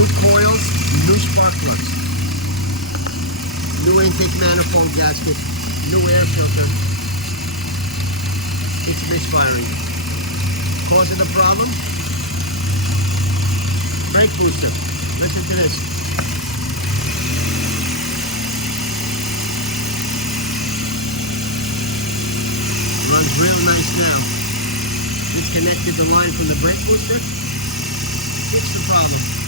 new coils, new spark plugs, new intake manifold gasket, new air filter. It's misfiring. Cause of the problem? Brake booster. Listen to this. Runs real nice now. Disconnected the line from the brake booster. Fix the problem.